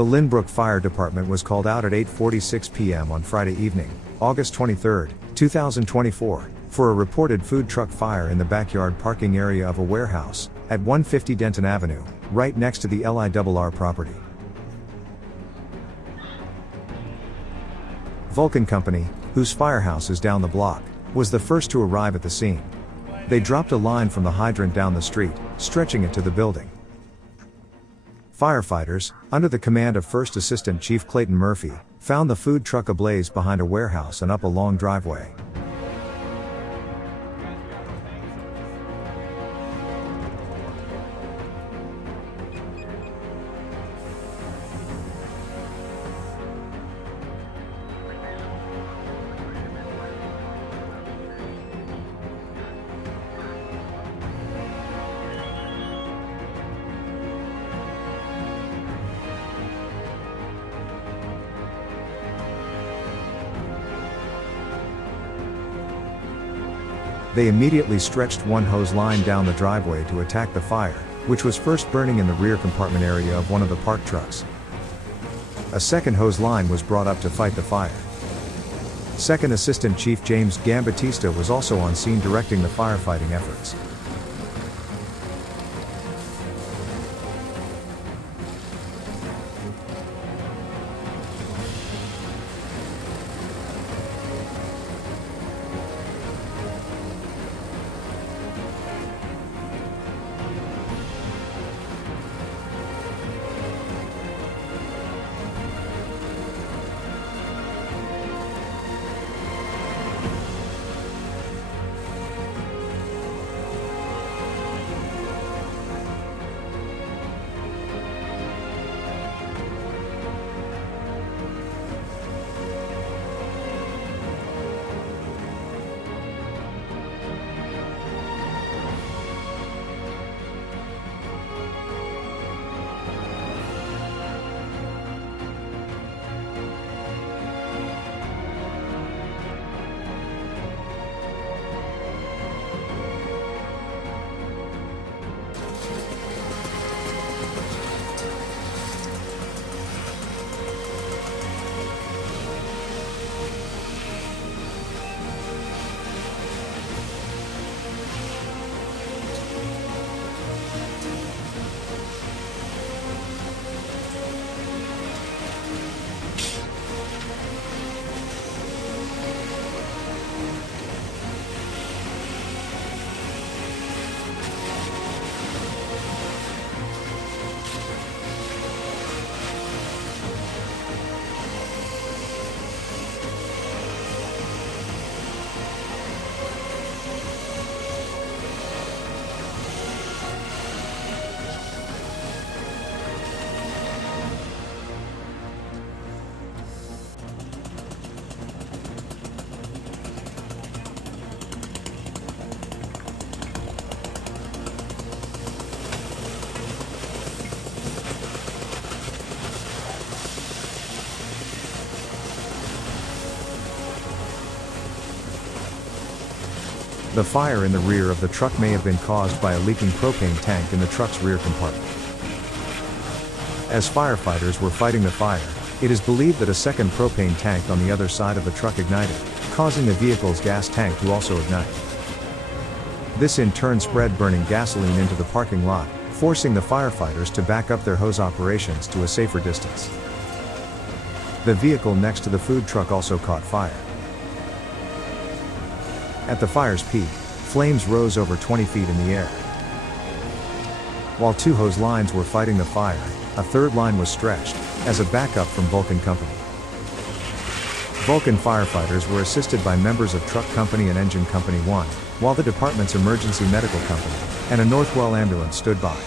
The Lynbrook Fire Department was called out at 8:46 p.m. on Friday evening, August 23, 2024, for a reported food truck fire in the backyard parking area of a warehouse at 150 Denton Avenue, right next to the LIRR property. Vulcan Company, whose firehouse is down the block, was the first to arrive at the scene. They dropped a line from the hydrant down the street, stretching it to the building. Firefighters, under the command of First Assistant Chief Clayton Murphy, found the food truck ablaze behind a warehouse and up a long driveway. They immediately stretched one hose line down the driveway to attack the fire, which was first burning in the rear compartment area of one of the parked trucks. A second hose line was brought up to fight the fire. Second Assistant Chief James Gambatista was also on scene directing the firefighting efforts. The fire in the rear of the truck may have been caused by a leaking propane tank in the truck's rear compartment. As firefighters were fighting the fire, it is believed that a second propane tank on the other side of the truck ignited, causing the vehicle's gas tank to also ignite. This in turn spread burning gasoline into the parking lot, forcing the firefighters to back up their hose operations to a safer distance. The vehicle next to the food truck also caught fire. At the fire's peak, flames rose over 20 feet in the air. While two hose lines were fighting the fire, a third line was stretched, as a backup from Vulcan Company. Vulcan firefighters were assisted by members of Truck Company and Engine Company 1, while the department's emergency medical company and a Northwell ambulance stood by.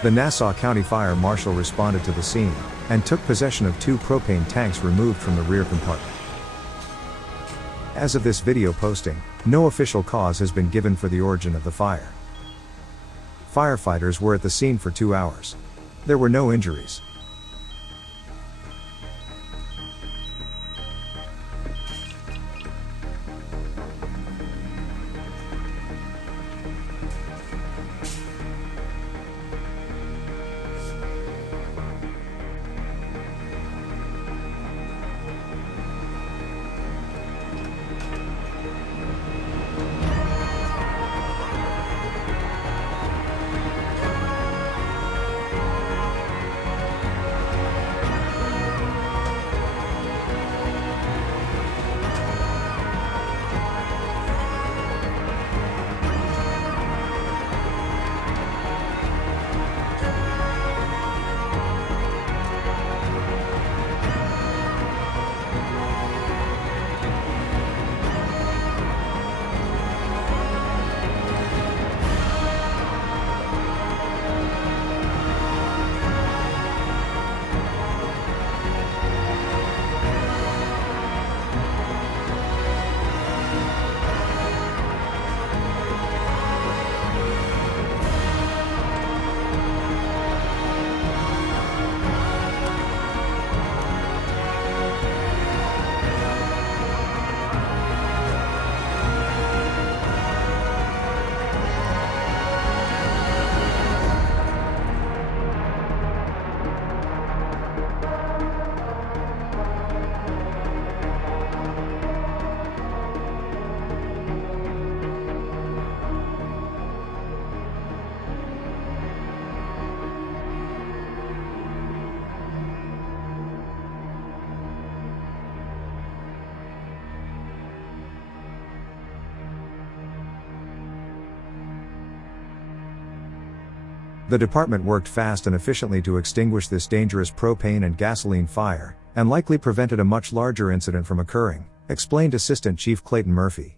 The Nassau County Fire Marshal responded to the scene, and took possession of 2 propane tanks removed from the rear compartment. As of this video posting, no official cause has been given for the origin of the fire. Firefighters were at the scene for 2 hours. There were no injuries. The department worked fast and efficiently to extinguish this dangerous propane and gasoline fire, and likely prevented a much larger incident from occurring, explained Assistant Chief Clayton Murphy.